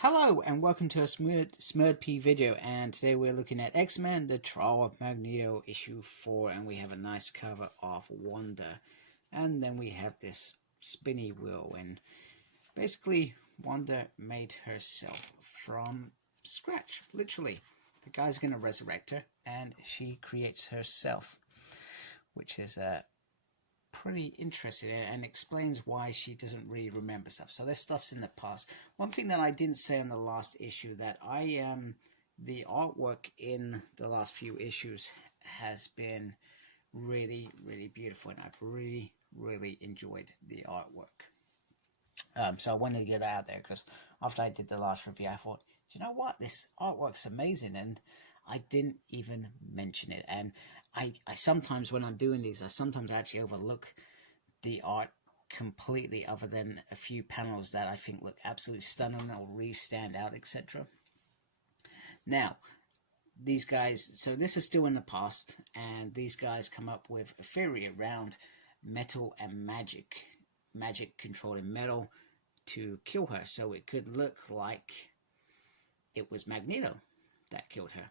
Hello and welcome to a Smurd P video, and today we're looking at X-Men The Trial of Magneto issue 4, and we have a nice cover of Wanda, and then we have this spinny wheel, and basically Wanda made herself from scratch, literally. The guy's going to resurrect her and she creates herself, which is pretty interesting and explains why she doesn't really remember stuff. So this stuff's in the past. One thing that I didn't say in the last issue that the artwork in the last few issues has been really beautiful, and I've really enjoyed the artwork. So I wanted to get that out there because after I did the last review I thought, you know what, this artwork's amazing, and I didn't even mention it. And I sometimes, when I'm doing these, I sometimes actually overlook the art completely, other than a few panels that I think look absolutely stunning or really stand out, etc. Now, these guys, so this is still in the past, and these guys come up with a theory around metal and magic controlling metal to kill her, so it could look like it was Magneto that killed her.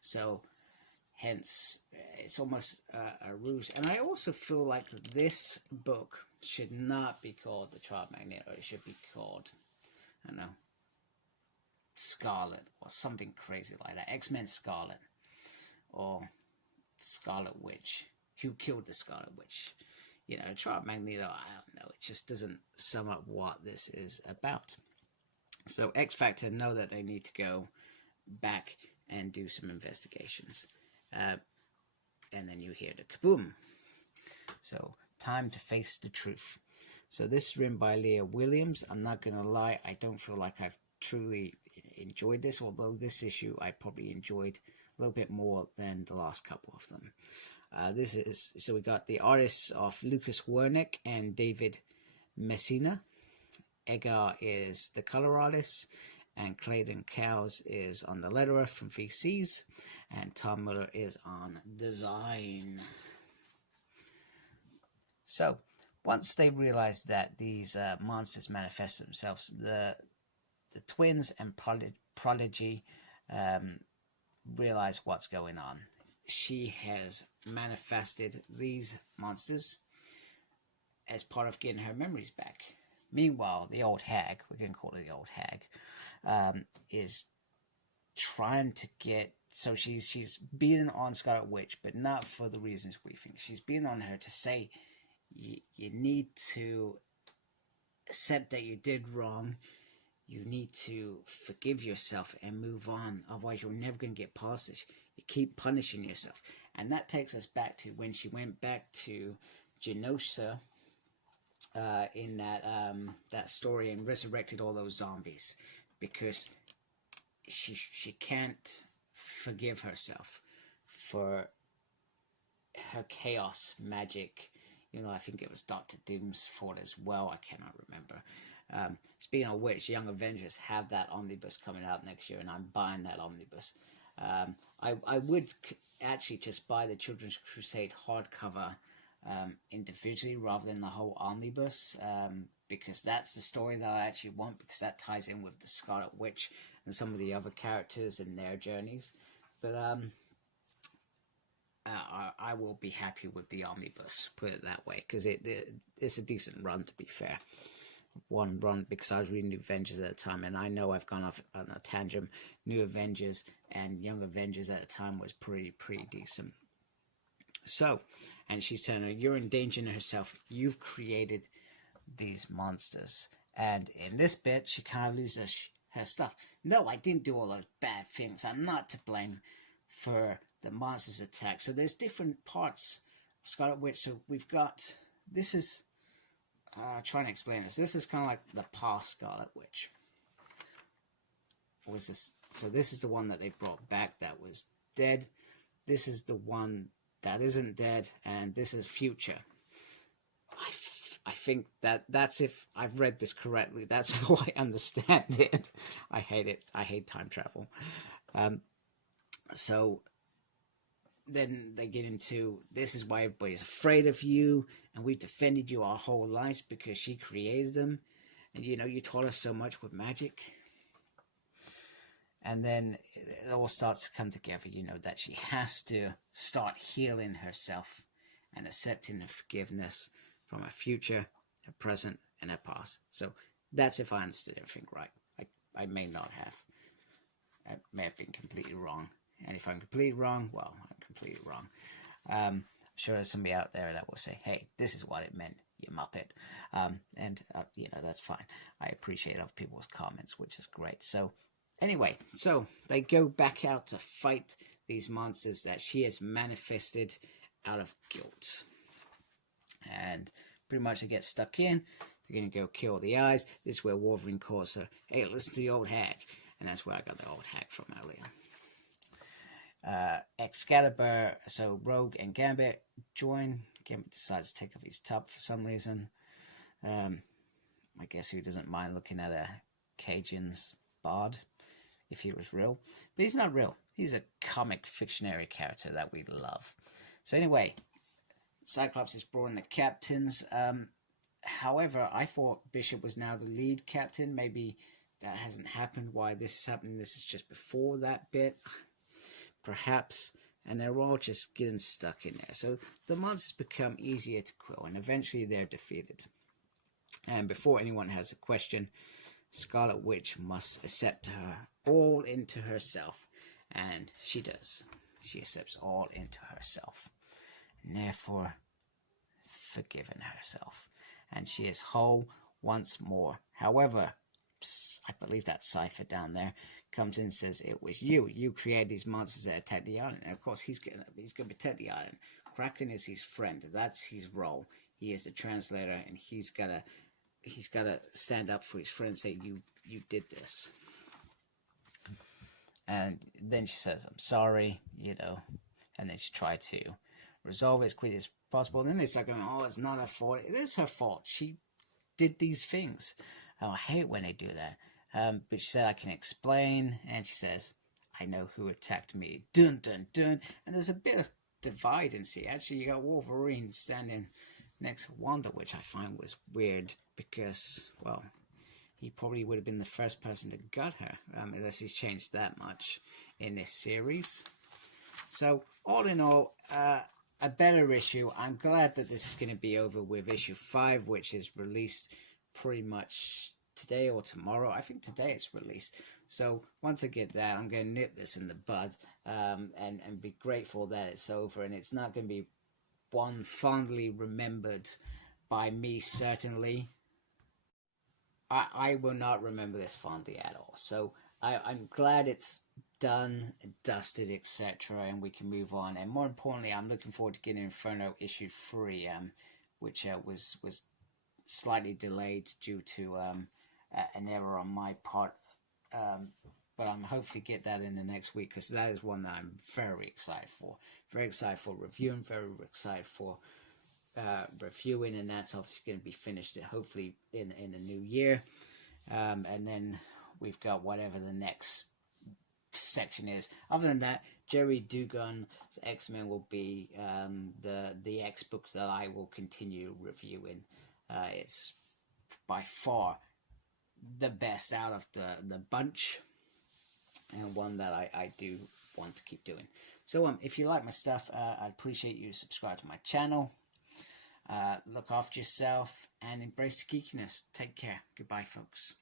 So hence it's almost a ruse. And I also feel like this book should not be called The Trial of Magneto. It should be called, I don't know, Scarlet or something crazy like that. X-Men Scarlet, or Scarlet Witch. Who killed the Scarlet Witch? You know, Trial of Magneto, I don't know. It just doesn't sum up what this is about. So X Factor know that they need to go back and do some investigations. And then you hear the kaboom. So, time to face the truth. So this is written by Leah Williams. I'm not going to lie, I don't feel like I've truly enjoyed this, although this issue I probably enjoyed a little bit more than the last couple of them. So we got the artists of Lucas Wernick and David Messina. Edgar is the color artist, and Clayton Cowles is on the letterer from VCs, and Tom Miller is on design. So, once they realize that these monsters manifest themselves, the twins and Prodigy realize what's going on. She has manifested these monsters as part of getting her memories back. Meanwhile, the old hag, we're going to call her the old hag, is trying to get, so she's beating on Scarlet Witch, but not for the reasons we think. She's beating on her to say, you need to accept that you did wrong, you need to forgive yourself and move on, otherwise you're never going to get past this. You keep punishing yourself. And that takes us back to when she went back to Genosha, in that story, and resurrected all those zombies, because she can't forgive herself for her chaos magic. You know, I think it was Dr. Doom's fault as well. I cannot remember. Speaking of which, Young Avengers have that omnibus coming out next year, and I'm buying that omnibus. I would actually just buy the Children's Crusade hardcover individually rather than the whole omnibus, because that's the story that I actually want, because that ties in with the Scarlet Witch and some of the other characters and their journeys. But I will be happy with the omnibus, put it that way, because it's a decent run, to be fair. One run, because I was reading New Avengers at the time, and I know I've gone off on a tangent. New Avengers and Young Avengers at the time was pretty decent. So, and she's telling her, you're endangering herself. You've created these monsters. And in this bit, she kind of loses her stuff. No, I didn't do all those bad things. I'm not to blame for the monsters' attack. So there's different parts of Scarlet Witch. So we've got, this is, trying to explain this. This is kind of like the past Scarlet Witch. Was this? So this is the one that they brought back that was dead. This is the one that isn't dead, and this is future. I think that's, if I've read this correctly, that's how I understand it. I hate it. I hate time travel. So then they get into, this is why everybody's afraid of you, and we've defended you our whole lives because she created them, and you know, you taught us so much with magic. And then it all starts to come together, you know, that she has to start healing herself and accepting the forgiveness from her future, her present, and her past. So that's if I understood everything right. I may not have. I may have been completely wrong. And if I'm completely wrong, well, I'm completely wrong. I'm sure there's somebody out there that will say, hey, this is what it meant, you muppet. You know, that's fine. I appreciate other people's comments, which is great. So anyway, so they go back out to fight these monsters that she has manifested out of guilt. And pretty much they get stuck in. They're going to go kill the eyes. This is where Wolverine calls her, hey, listen to the old hag. And that's where I got the old hag from earlier. Excalibur, so Rogue and Gambit join. Gambit decides to take off his top for some reason. I guess who doesn't mind looking at a Cajun's bard if he was real. But he's not real. He's a comic fictionary character that we love. So anyway, Cyclops is brought in the captains. However, I thought Bishop was now the lead captain. Maybe that hasn't happened. Why this is happening, this is just before that bit. Perhaps. And they're all just getting stuck in there. So the monsters become easier to kill, and eventually they're defeated. And before anyone has a question, Scarlet Witch must accept her all into herself. And she does. She accepts all into herself. And therefore, forgiven herself. And she is whole once more. However, I believe that Cypher down there comes in and says, it was you. You created these monsters that attack the island. And of course, he's gonna protect the island. Kraken is his friend. That's his role. He is the translator, and he's gotta stand up for his friend and say, you did this. And then she says, I'm sorry, you know. And then she tried to resolve it as quickly as possible. And then they start going, oh, it's not her fault. It is her fault. She did these things. Oh, I hate when they do that. But she said, I can explain. And she says, I know who attacked me. Dun, dun, dun. And there's a bit of divide and see. Actually, you got Wolverine standing next to Wanda, which I find was weird because, well, he probably would have been the first person to gut her, unless he's changed that much in this series. So, all in all, a better issue. I'm glad that this is going to be over with issue 5, which is released pretty much today or tomorrow. I think today it's released. So once I get that, I'm going to nip this in the bud and be grateful that it's over. And it's not going to be one fondly remembered by me, certainly. I will not remember this fondly at all. So I'm glad it's done, dusted, etc. and we can move on. And more importantly, I'm looking forward to getting Inferno issue 3, which was slightly delayed due to an error on my part. But I'm hopefully get that in the next week, because that is one that I'm very excited for. Very excited for reviewing, very excited for reviewing, and that's obviously going to be finished hopefully in the new year. And then we've got whatever the next section is. Other than that, Jerry Dugan's X-Men will be the X books that I will continue reviewing. It's by far the best out of the bunch, and one that I do want to keep doing. So if you like my stuff, I'd appreciate you subscribe to my channel. Look after yourself and embrace the geekiness. Take care. Goodbye, folks.